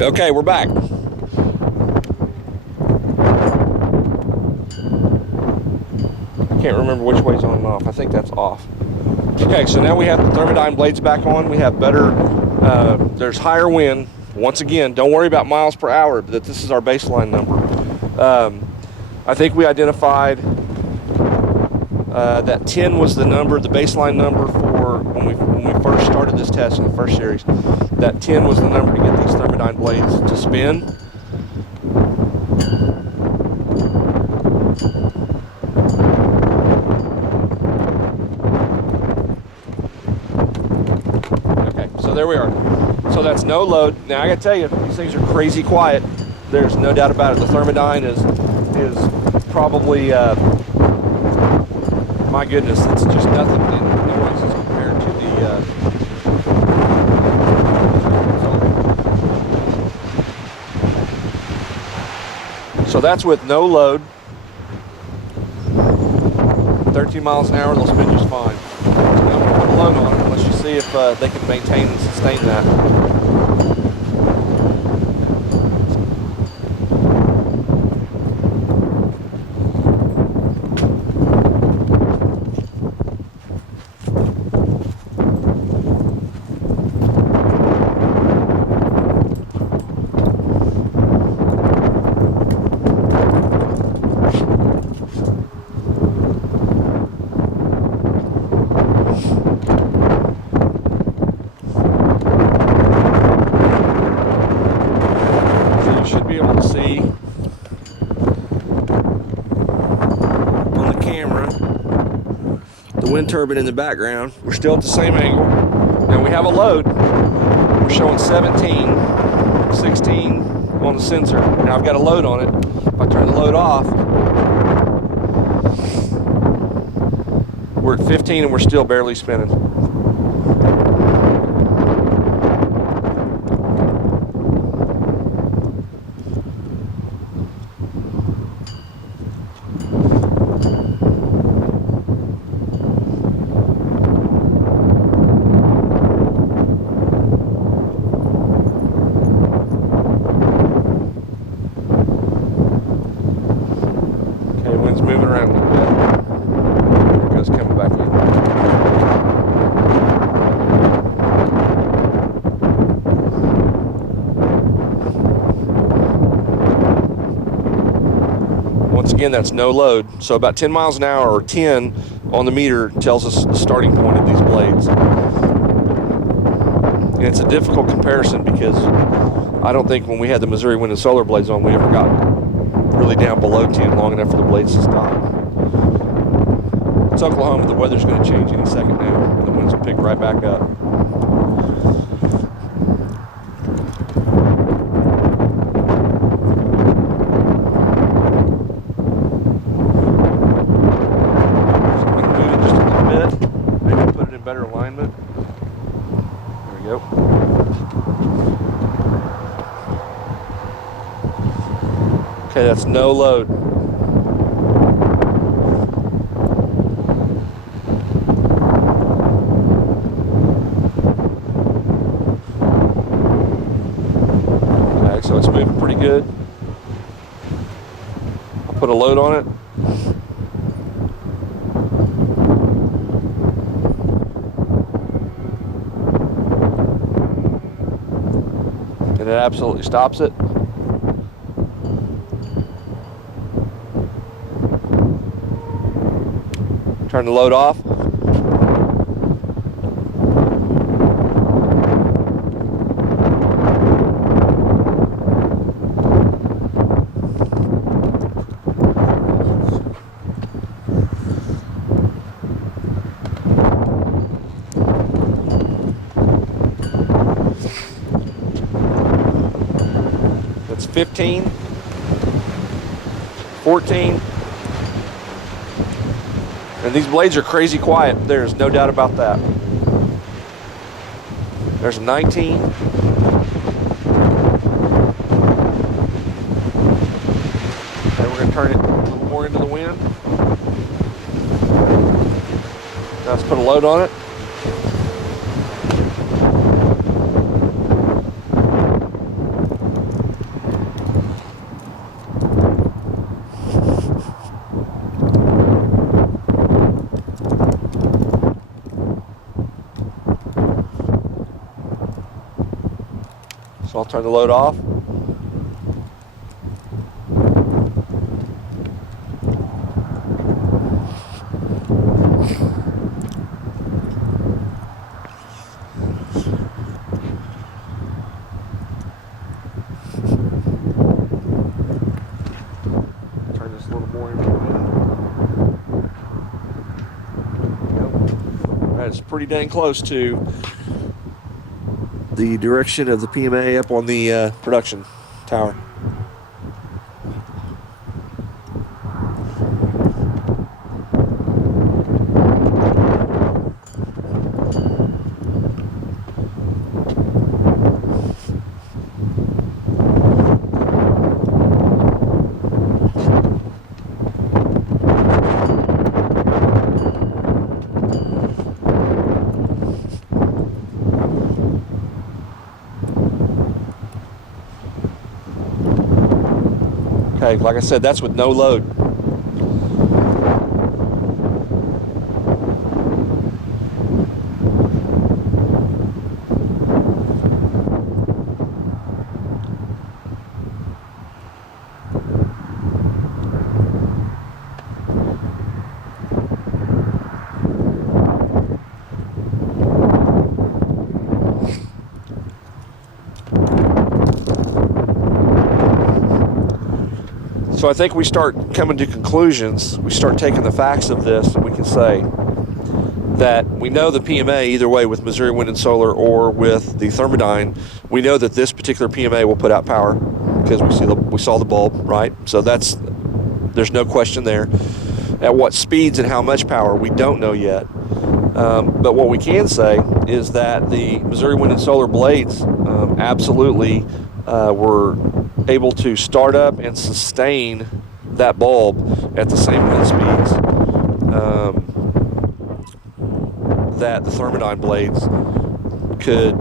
Okay, we're back. I can't remember which way's on and off. I think that's off. Okay, so now we have the Thermodyne blades back on. We have better, there's higher wind. Once again, don't worry about miles per hour, but this is our baseline number. I think we identified that 10 was the number, the baseline number for when we first started this test in the first series. That 10 was the number to get these Thermodyne blades to spin. So there we are. So that's no load. Now I gotta tell you, these things are crazy quiet. There's no doubt about it. The Thermodyne is probably, my goodness, it's just nothing in noise as compared to the. So that's with no load. 13 miles an hour, they'll spin just fine. So now I'm gonna put a load on it. Let's just see if they can maintain and sustain that. Wind turbine in the background. We're still at the same angle. Now we have a load. We're showing 17, 16 on the sensor. Now I've got a load on it. If I turn the load off, we're at 15 and we're still barely spinning. Moving around a little bit. There it goes, coming back in. Once again, that's no load. So about 10 miles an hour, or 10 on the meter, tells us the starting point of these blades. And it's a difficult comparison because I don't think when we had the Missouri Wind and Solar blades on, we ever got really down below 10 long enough for the blades to stop. It's Oklahoma. The weather's going to change any second now, and the winds will pick right back up. So I'm going to move it just a little bit, maybe put it in better alignment. There we go. Okay, that's no load. Okay, so it's moving pretty good. I'll put a load on it. And it absolutely stops it. Turn the load off. That's 15, 14. And these blades are crazy quiet. There's no doubt about that. There's a 19. Okay, we're going to turn it a little more into the wind. Now let's put a load on it. I'll turn the load off. Turn this a little more in. That's pretty dang close to the direction of the PMA up on the production tower. Okay, like I said, that's with no load. So I think we start coming to conclusions. We start taking the facts of this, and we can say that we know the PMA, either way, with Missouri Wind and Solar or with the Thermodyne, we know that this particular PMA will put out power because we saw the bulb, right? So there's no question there. At what speeds and how much power, we don't know yet. But what we can say is that the Missouri Wind and Solar blades absolutely were able to start up and sustain that bulb at the same wind speeds that the Thermodyne blades could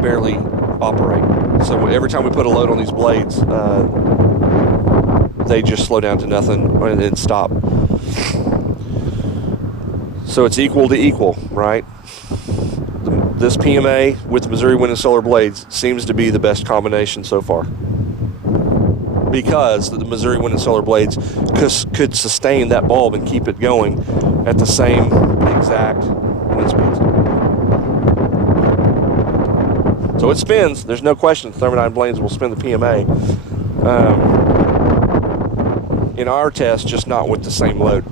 barely operate. So every time we put a load on these blades, they just slow down to nothing and then stop. So it's equal to equal, right? This PMA with the Missouri Wind and Solar blades seems to be the best combination so far, because the Missouri Wind and Solar blades could sustain that bulb and keep it going at the same exact wind speeds. So it spins. There's no question the Thermodyne blades will spin the PMA in our test, just not with the same load.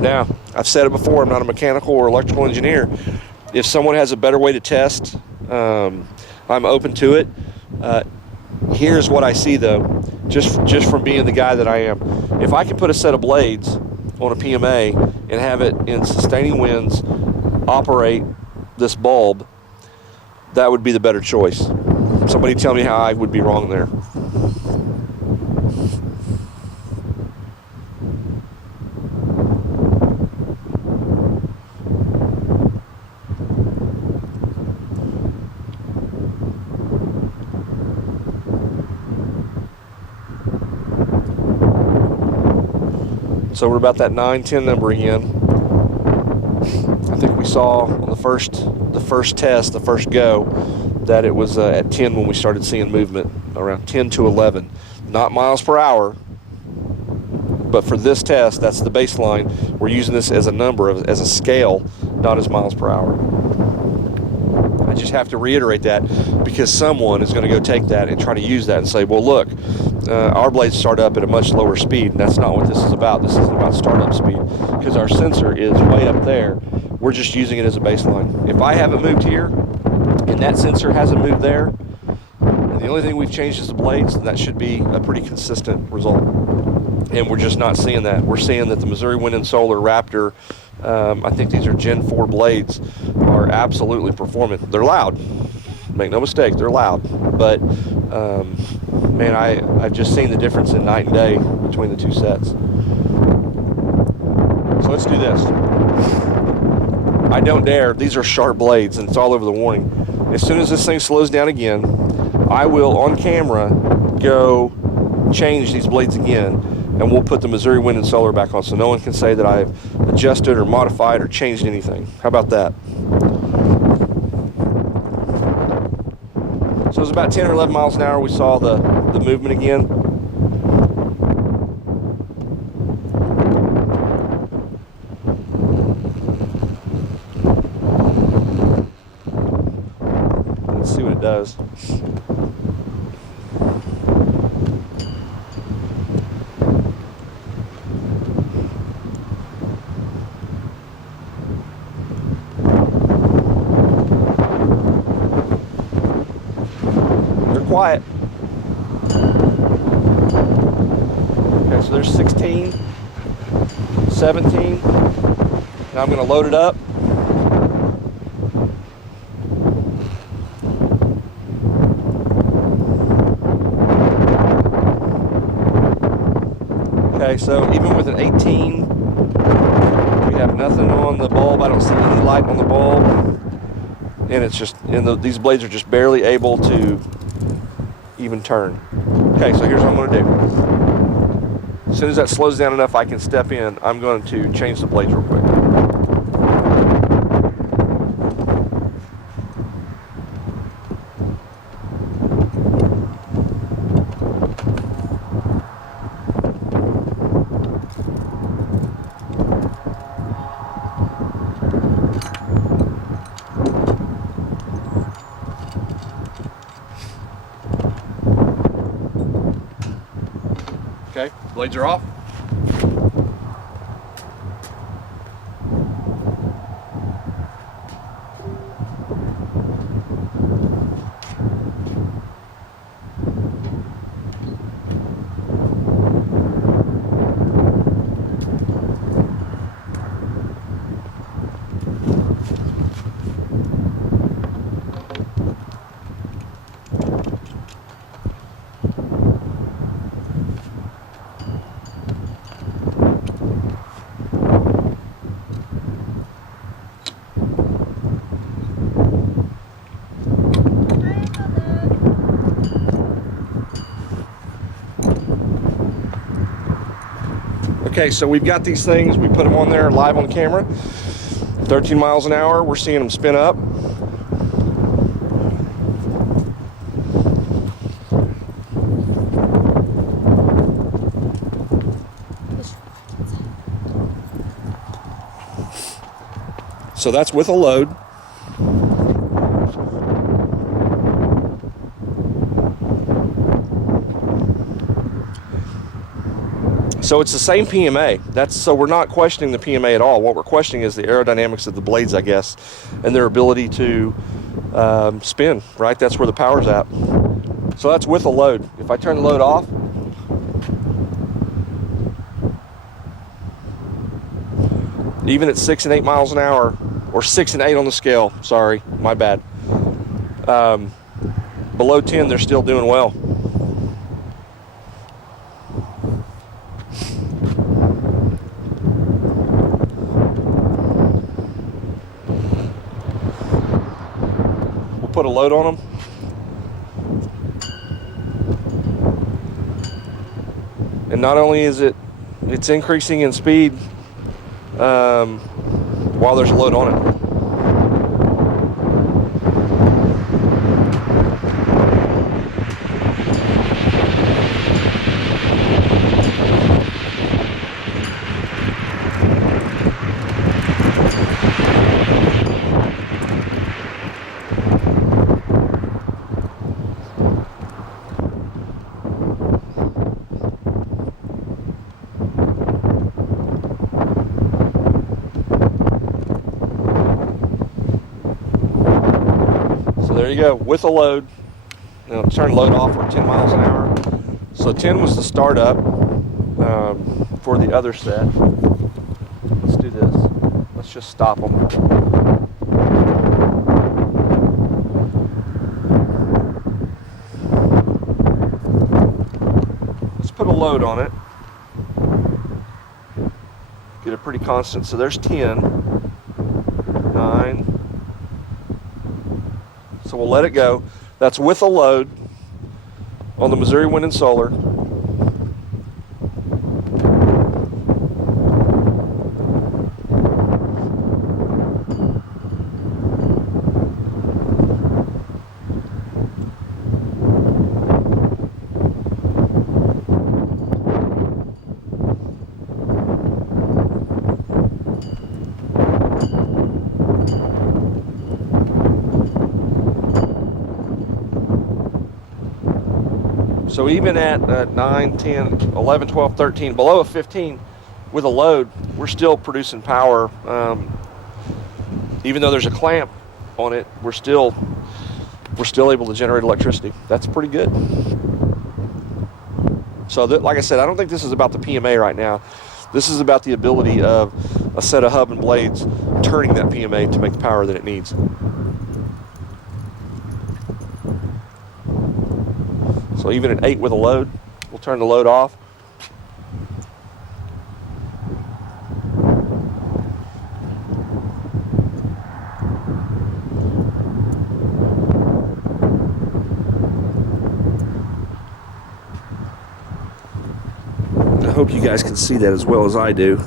Now, I've said it before, I'm not a mechanical or electrical engineer. If someone has a better way to test, I'm open to it. Here's what I see though, just from being the guy that I am. If I can put a set of blades on a PMA and have it in sustaining winds operate this bulb, that would be the better choice. Somebody tell me how I would be wrong there. So we're about that 9-10 number again. I think we saw on the first test, the first go, that it was at 10 when we started seeing movement, around 10 to 11. Not miles per hour, but for this test, that's the baseline. We're using this as a number, as a scale, not as miles per hour. I just have to reiterate that because someone is going to go take that and try to use that and say, well, look, our blades start up at a much lower speed, and that's not what this is about. This isn't about startup speed, because our sensor is way up there. We're just using it as a baseline. If I haven't moved here and that sensor hasn't moved there, and the only thing we've changed is the blades, then that should be a pretty consistent result. And we're just not seeing that. We're seeing that the Missouri Wind and Solar Raptor, I think these are Gen 4 blades, are absolutely performant. They're loud. Make no mistake, they're loud. But, man, I've just seen the difference in night and day between the two sets. So let's do this. I don't dare. These are sharp blades, and it's all over the warning. As soon as this thing slows down again, I will, on camera, go change these blades again and we'll put the Missouri Wind and Solar back on, so no one can say that I've adjusted or modified or changed anything. How about that? So it was about 10 or 11 miles an hour. We saw the movement again. Let's see what it does. Quiet. Okay, so there's 16, 17. Now I'm going to load it up. Okay, so even with an 18, we have nothing on the bulb. I don't see any light on the bulb. And it's just, these blades are just barely able to even turn. Okay, so here's what I'm going to do. As soon as that slows down enough I can step in, I'm going to change the blades real quick. Okay, blades are off. Okay, so we've got these things, we put them on there live on camera, 13 miles an hour, we're seeing them spin up. So that's with a load. So it's the same PMA. So we're not questioning the PMA at all. What we're questioning is the aerodynamics of the blades, I guess, and their ability to spin, right? That's where the power's at. So that's with a load. If I turn the load off, even at 6 and 8 miles an hour, or 6 and 8 on the scale, sorry, my bad. Below 10, they're still doing well. Put a load on them. And not only is it's increasing in speed while there's a load on it. There you go, with a load. Now turn load off for 10 miles an hour. So 10 was the startup for the other set. Let's do this. Let's just stop them. Let's put a load on it. Get it pretty constant. So there's 10, 9. So we'll let it go. That's with a load on the Missouri Wind and Solar. So even at 9, 10, 11, 12, 13, below a 15 with a load, we're still producing power. Even though there's a clamp on it, we're still able to generate electricity. That's pretty good. So like I said, I don't think this is about the PMA right now. This is about the ability of a set of hub and blades turning that PMA to make the power that it needs. So even at 8 with a load, we'll turn the load off. I hope you guys can see that as well as I do.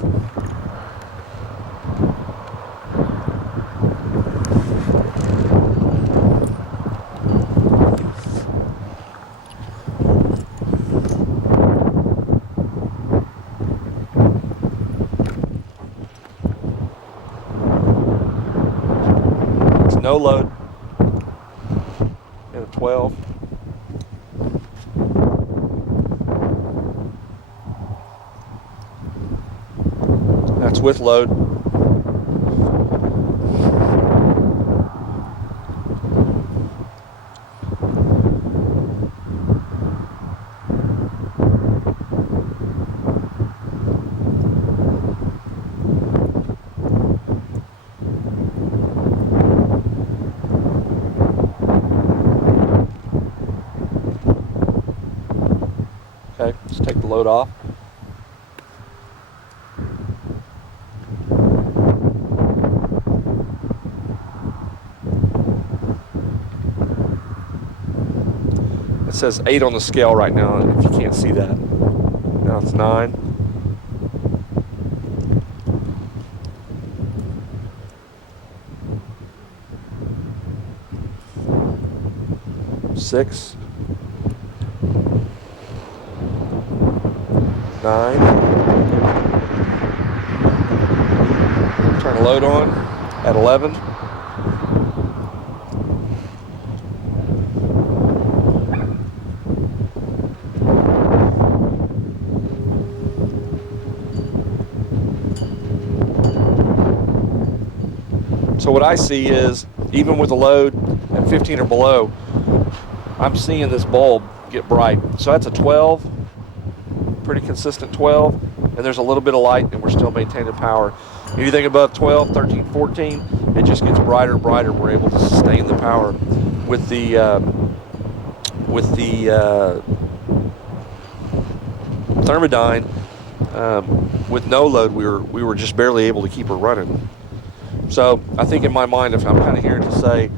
It's no load and a 12. That's with load. Okay, let's take the load off. It says 8 on the scale right now, if you can't see that. Now it's 9. Six. 9. Turn the load on at 11. So what I see is, even with a load at 15 or below, I'm seeing this bulb get bright. So that's a 12, pretty consistent 12, and there's a little bit of light and we're still maintaining power. Anything above 12, 13, 14, it just gets brighter and brighter. We're able to sustain the power. With the Thermodyne, with no load, we were just barely able to keep her running. So I think in my mind, if I'm kind of hearing to say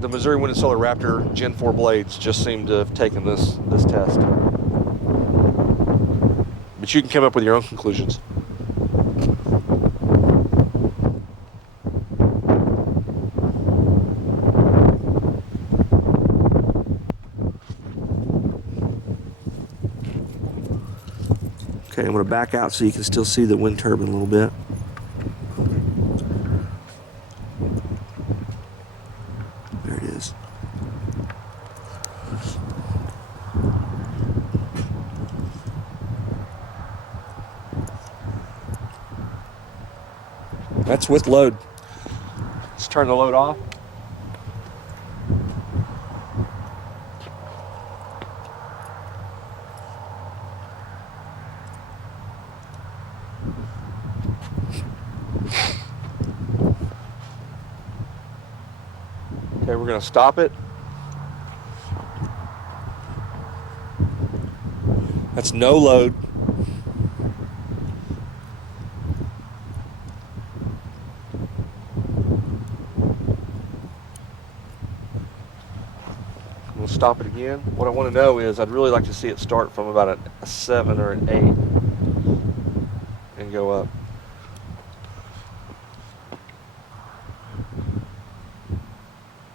the Missouri Wind and Solar Raptor Gen 4 blades just seem to have taken this test. But you can come up with your own conclusions. Okay, I'm going to back out so you can still see the wind turbine a little bit. There it is. That's with load. Let's turn the load off. Okay, we're going to stop it. That's no load. We'll stop it again. What I want to know is I'd really like to see it start from about a 7 or an 8 and go up.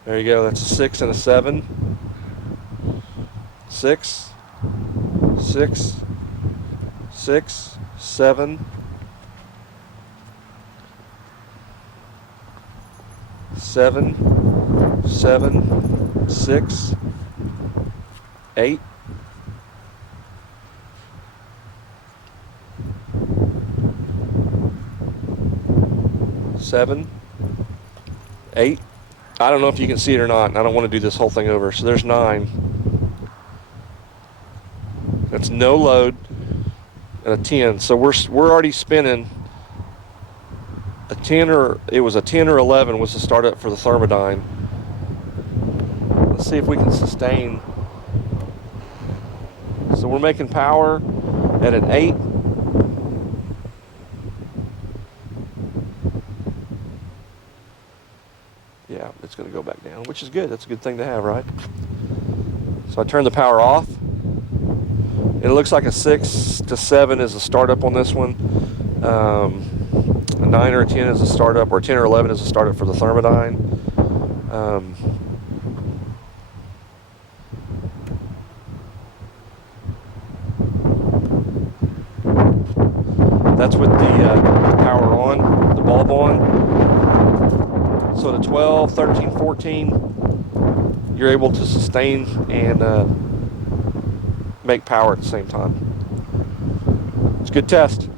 There you go, that's a 6 and a 7. 6, 6, 6, 7, 7, 7, 6, 8. 7, 8. I don't know if you can see it or not, and I don't want to do this whole thing over. So there's 9. That's no load, and a 10. So we're already spinning a 10, or it was a 10 or 11 was the startup for the Thermodyne. Let's see if we can sustain. So we're making power at an 8. Yeah, it's going to go back down, which is good. That's a good thing to have, right? So I turn the power off. It looks like a 6 to 7 is a startup on this one. A 9 or a 10 is a startup, or a 10 or 11 is a startup for the Thermodyne. That's with the power on, the bulb on. So the 12, 13, 14, you're able to sustain and make power at the same time. It's a good test.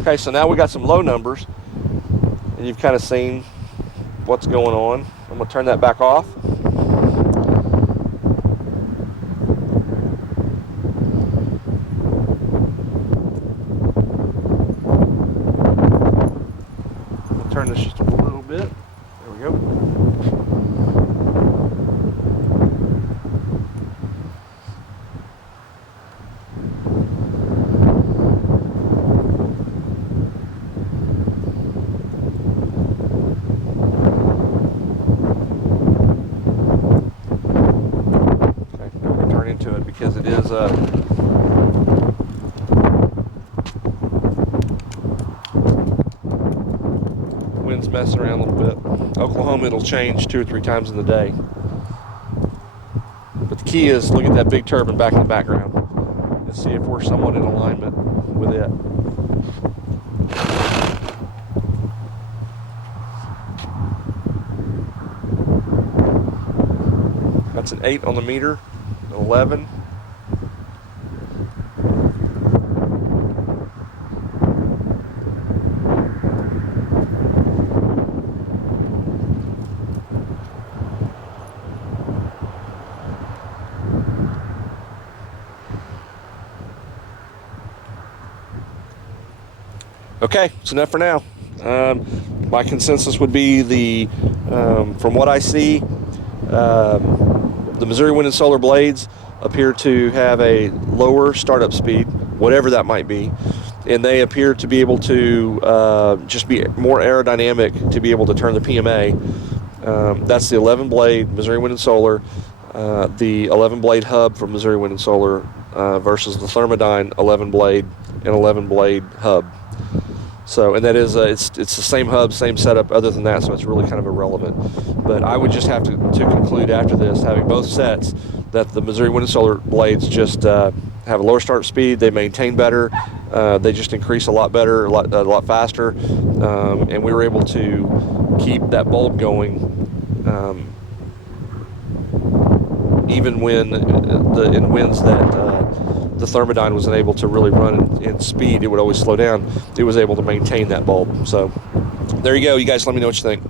Okay, so now we got some low numbers, and you've kind of seen what's going on. I'm going to turn that back off. Turn this just a little bit. There we go. Okay, now we're turning to it because it is wind's messing around a little bit. Oklahoma, it'll change 2 or 3 times in the day. But the key is look at that big turbine back in the background and see if we're somewhat in alignment with it. That's an 8 on the meter, an 11. Okay, it's enough for now. My consensus would be from what I see, the Missouri Wind and Solar blades appear to have a lower startup speed, whatever that might be, and they appear to be able to just be more aerodynamic to be able to turn the PMA. That's the 11 blade Missouri Wind and Solar, the 11 blade hub from Missouri Wind and Solar versus the Thermodyne 11 blade and 11 blade hub. So, and that is, it's the same hub, same setup, other than that, so it's really kind of irrelevant. But I would just have to conclude after this, having both sets, that the Missouri Wind and Solar blades just have a lower start speed, they maintain better, they just increase a lot better, a lot faster, and we were able to keep that bulb going even when in winds that the Thermodyne wasn't able to really run in speed. It would always slow down. It was able to maintain that bulb. So there you go. You guys let me know what you think.